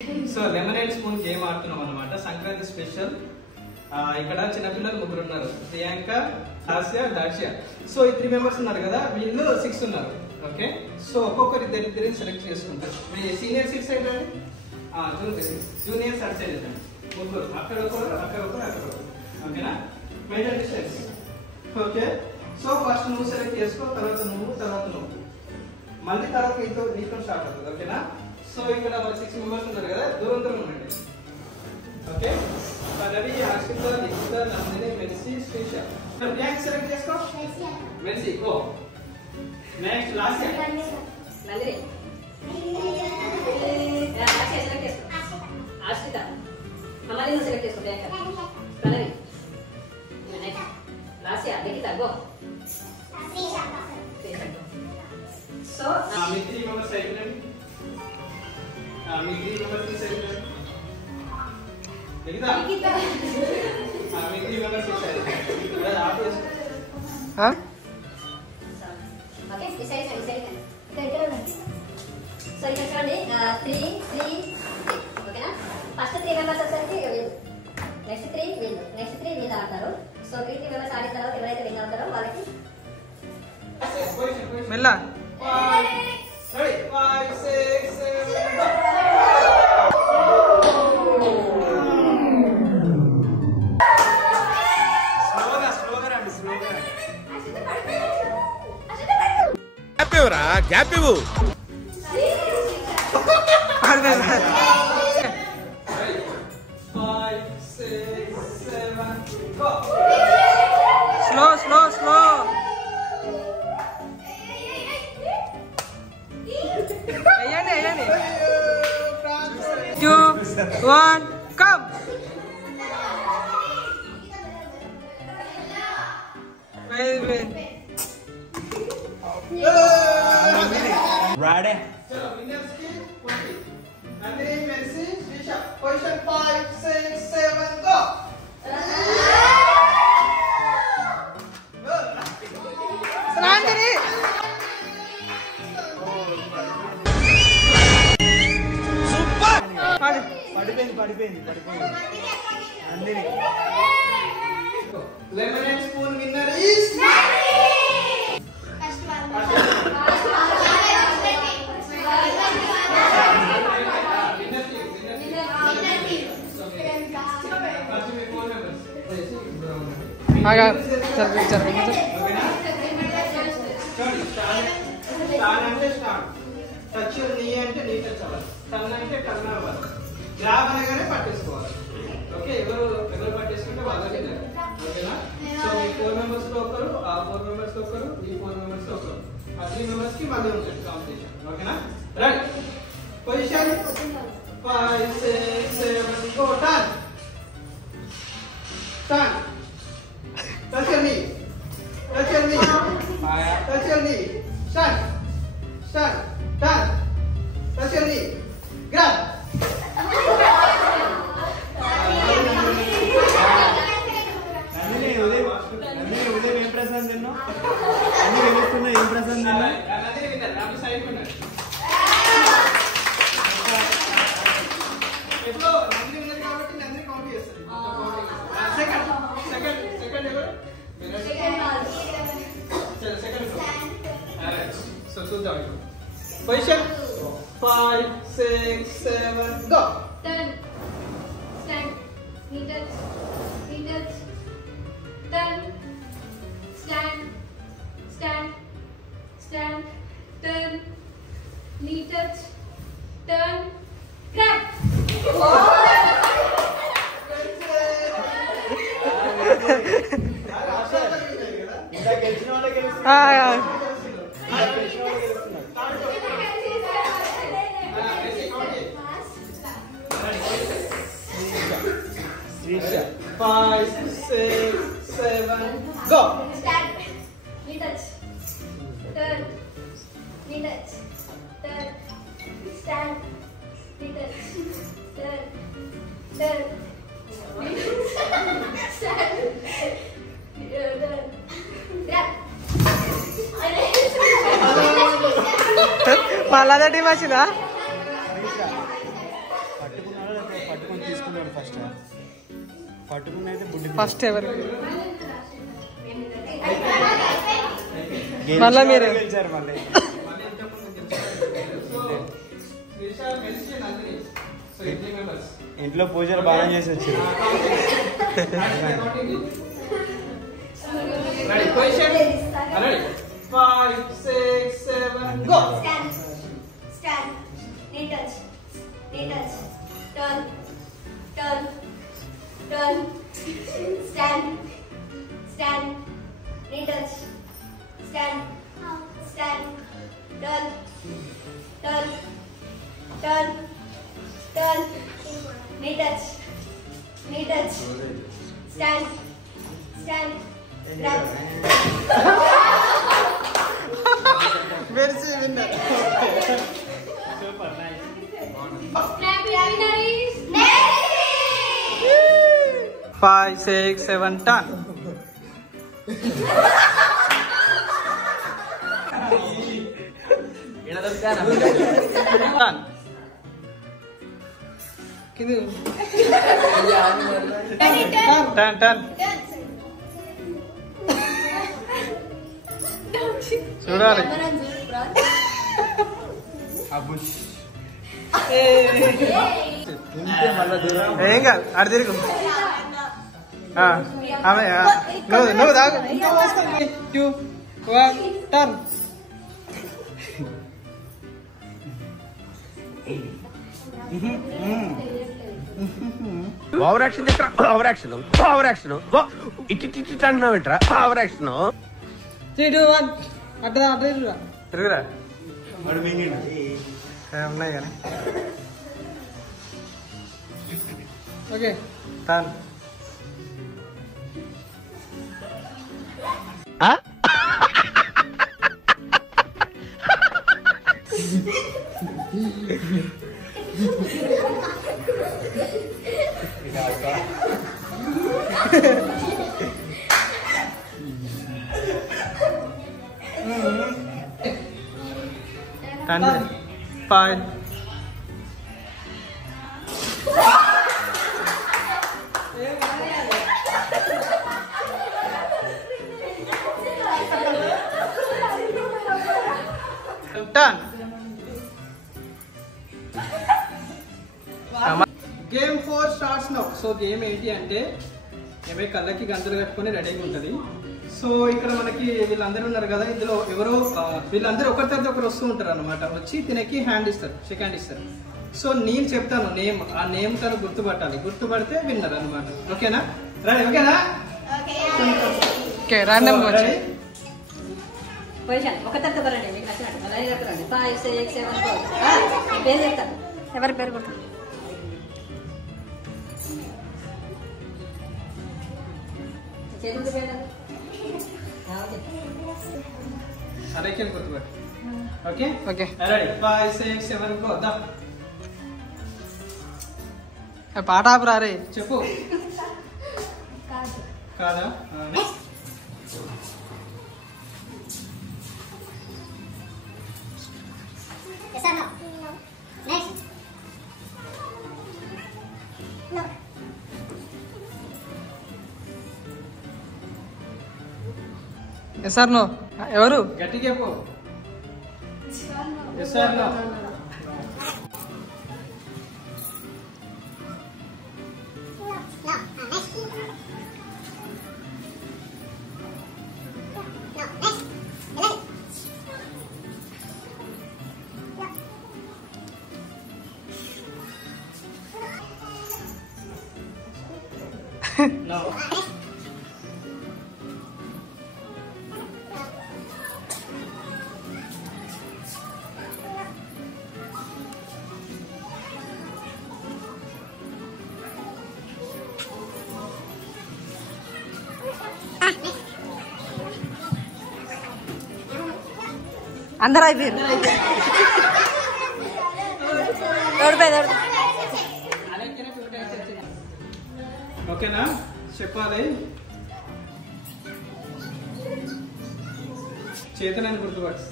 So lemonade spoon game ఆడుతున్నాం అనమాట. Sankranti special. ఇక్కడ చిన్నపిల్లలు ముగ్గురు ఉన్నారు, ప్రియాంక, హాస్య, దాక్ష్య. సో ఈ 3 మెంబర్స్ ఉన్నారు కదా, వీళ్ళు 6 ఉన్నారు. ఓకే, సో ఒక్కొక్కరి ఇద్దరిని సెలెక్ట్ చేసుకుంటారు. మీ సీనియర్ 6 అయితే జూనియర్స్ అటు సైడ్ అయితే ముగ్గురు, అక్కడ ఒకరు, అక్కడ ఒకరు, అక్కడ ఒకరు. ఓకేనా, maintain distance. Okay, so first నువ్వు సెలెక్ట్ చేసుకో, తర్వాత నువ్వు, తర్వాత నువ్వు, మళ్ళీ తర్వాత నీతో స్టార్ట్ అవుతుంది. ఓకేనా, సో ఇక్కడ 6 మెంబర్స్ ఉంటారు కదా, దూరం దూరం ఉండండి. Okay, Ravi, Ashritha, Nikhitha, Nandini, Mercy, Srisha. Priyanka select చేసుకో. Mercy go. Next Lasya. Nandini. Lasya select చేసుకో. ఆశ్రిత. అమలి ను సెలెక్ట్ చేసుకో. Priyanka. Pranavi. Next Lasya, Nikhitha go. Srisha. So మీ 3 మెంబర్స్ అయిపోయింది. మీ 3 మెంబర్స్ అయిపోయింది. నిఖిత. మీ 3 మెంబర్స్ అయిపోయింది. అది ఆపేసి ఓకే, ఈ సైడ్ ఇక్కడ ఉంది. సో ఇక్కడ చూడండి 3 ఓకేనా. ఫస్ట్ 3 మెంబర్స్ వచ్చేసరికి వీళ్ళు, నెక్స్ట్ 3 వీళ్ళు, నెక్స్ట్ 3 వీళ్ళు ఆడతారు. సో 3 మెంబర్స్ ఆడిన తర్వాత ఎవరైతే విన్ అవుతారో వాళ్ళకి మెల్ల 5 6 7 స్లోగా రండి, స్లోగా. గ్యాప్ ఇవ్వు. Slow slow slow. వేయండి వేయండి. 2 1 కమ్. రాడే. చలో విన్నర్స్ కి 20. Nandini, Mercy, Srisha. Position 5 6 7 go. Nandini. Super. పడిపోయింది. Nandini. Lemonade spoon winner is touch knee అంటే నీ టచ్ అవ్వాలి, టన్ అంటే టన్ అవ్వాలి, గ్రాబ్ అనగానే పట్టేసుకోవాలి. ఓకే, ఎవరు పట్టేసుకుంటే వాళ్ళకి. ఓకేనా, సో మీ 4 మెంబర్స్ లో ఒకరు, ఆ 4 మెంబర్స్ లో ఒకరు, ఈ 4 మెంబర్స్ లో ఒకరు, ఆ 3 మెంబర్స్ కి మళ్ళీ ఉంటుంది కాంపిటీషన్. ఓకేనా, right. Position 5 6 7 go. Turn turn. Touch నీ, టచ్ నీ, టచ్ నీ. Start start. టర్న్. టచ్ నీ. గ్రాబ్. ఉదయం ఏం ప్రసాదం తిన్నావు? అన్ని వెలుస్తున్నా ఏం ప్రసాదం తిన్నా? Position 5 6 7 go. Turn. Stand. Knee touch. Knee touch. Turn. Stand. Stand. Stand. Turn. Knee touch. Turn. Grab. ఇంకా గెలిచిన వాళ్ళే గెలుస్తున్నారు. Srisha 5 6 7 go. Stand. Knee touch. Turn. Knee touch. Turn. Stand. Knee touch. Turn. Turn. Stand. Turn. Grab. మళ్ళా team వచ్చిందా? శ్రీష పట్టుకున్నాడు first. పట్టుకున్న అయితే బుడ్డి ఫస్ట్ ఎవరు మళ్ళా మీరు గెలిచారు. మళ్ళీ ఇంట్లో పూజలు బాగా చేసి వచ్చారు. Ready, position. Ready. 5, 6, 7, go. Stand. Stand. Knee touch. Knee touch. Turn. Turn. Turn. Stand. Stand. Knee touch. Stand. Stand. Turn. Turn. Turn. Turn. Knee touch. Knee touch. Stand. Stand. Grab. Mercy winner. Next. 5, 6, 7, turn. Turn. కింద Turn, turn. చూడాలి. ఏం కాదు అటు తిరుగు. ఆమె నువ్వు తాగు. 2 1 turn. Over action over action over action ఇట్టి అంటున్నావేంట్రా ఓవర్ యాక్షన్. 3 2 1 అడ్డ తిరుగురా. తిరుగురా వాడు మింగిండు. ఉన్నాయి కానీ. Okay turn. Turn. 5. Turn. Game 4 starts now. So game ఏంటి అంటే ఏమే కళ్ళకి గంటలు కట్టుకొని రెడీగా ఉంటుంది. సో ఇక్కడ మనకి వీళ్ళందరూ ఉన్నారు కదా, ఇందులో ఎవరో వీళ్ళందరూ ఒకరి తర్వాత ఒకరు వస్తూ ఉంటారు అనమాట. వచ్చి తినకి హ్యాండ్ ఇస్తారు, షేక్ హ్యాండ్ ఇస్తారు. సో నేను చెప్తాను నేమ్, ఆ నేమ్ తను గుర్తుపట్టాలి. గుర్తుపడితే విన్నర్ అనమాట. ఓకేనా? రెడీ? ఓకేనా? ఓకే రాండమ్ వచ్చి పొజిషన్ ఒక తర్వాత రండి, మీకు నచ్చినట్టు అలాగే రండి. 5 6 7 4 పేరు చెప్తాను. ఎవరి పేరు కూడా చేతులు పేరు అరేకేం గుర్తుపట్టు. Okay okay ready? 5 6 7 గో. దా పాట ఆపురా రే. చెప్పు. కాదా? Yes or no? Next. No. Yes or no. ఎవరు? గట్టిగా చెప్పు. Yes or no? No. అందరూ అయిపోయారు. ఓకేనా? చెప్పాలి. చేతనని గుర్తుపట్టు.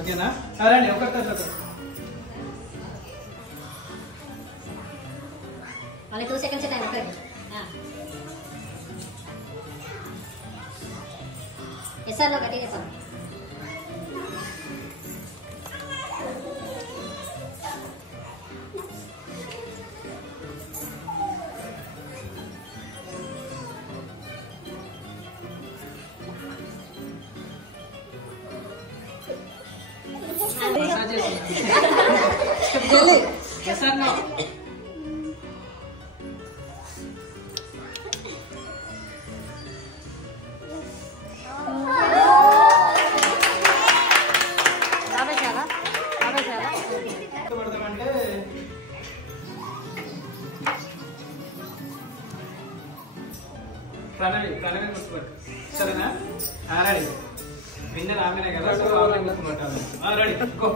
ఓకేనా? రండి ఒకరి తర్వాత మళ్ళీ 2 seconds టైం ఒకరికి. ఎస్ఆర్లో గట్టిగా చెప్పాలి. ప్రణవి గుర్తుపట్టు. సరేనా? రెడీ. విన్నర్ ఆమెనే కదా, సో ఆమె గుర్తుపట్టాలి. Ready, go.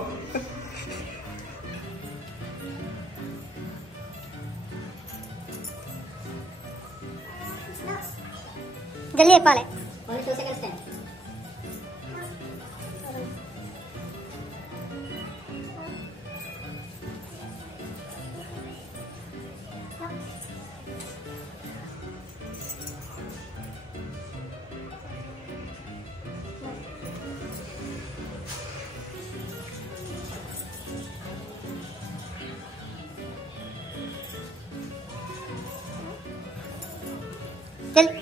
జల్దీ చెప్పాలి. Only 2 seconds time. జల్దీ.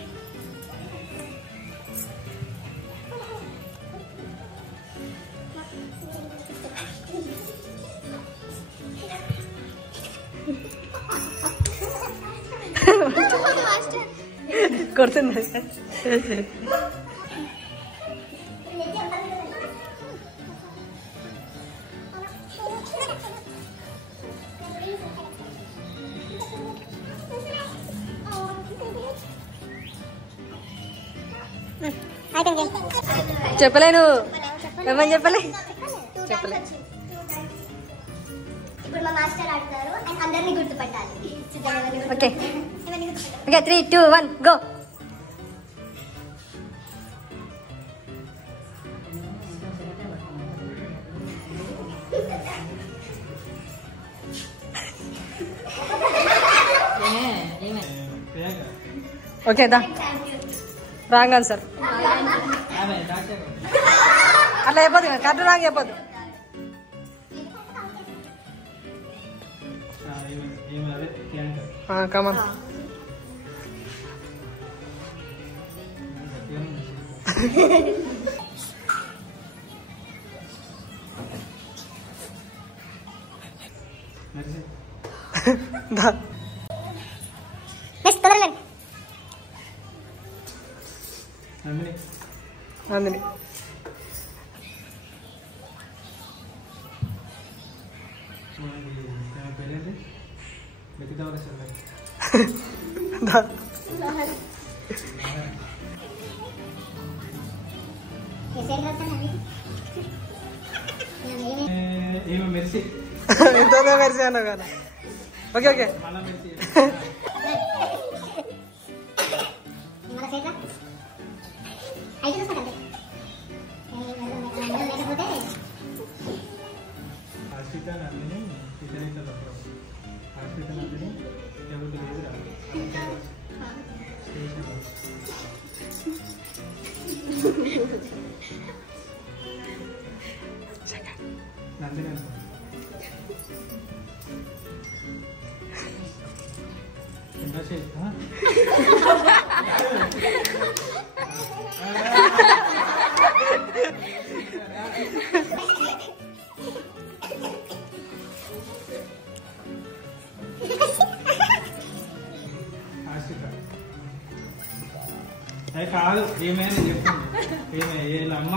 కొడుతుంది. చెప్పలేను. ఏమని చెప్పలే? చెప్పలే. ఇప్పుడు మా మాస్టర్ ఆడతారు అండ్ అందరినీ గుర్తుపట్టాలి. Okay okay 3, 2, 1 go. ఓకే దా. Wrong answer. అట్లా చెప్పదు, కరెక్ట్ రాంగ్ చెప్పదు. కమాన్. దా. నెక్స్ట్ తొందరగా నందిని. దా. మెర్సీ. ఎంతో మెరిసి అన్నావు కదా. Okay okay. మళ్ళా మెర్సీ. ఆశ్రిత నందిని ఇతనితో ఆశ్రిత నందిని ఎవరు లేదు రా నందిని అది కాదు, ఏమైనా చెప్తుంది. ఏమైనా అమ్మ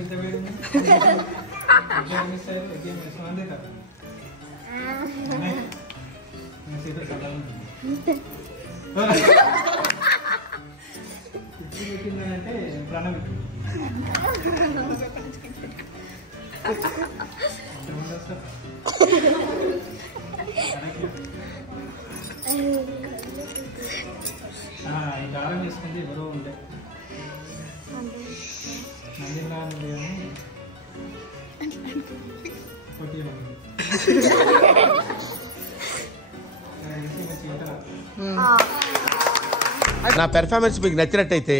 ఇంత వేడి పెట్టిందంటే ప్రణవి ఈ దారం చేసుకుంటే ఎవరో ఉండే నా పెర్ఫార్మెన్స్ మీకు నచ్చినట్టయితే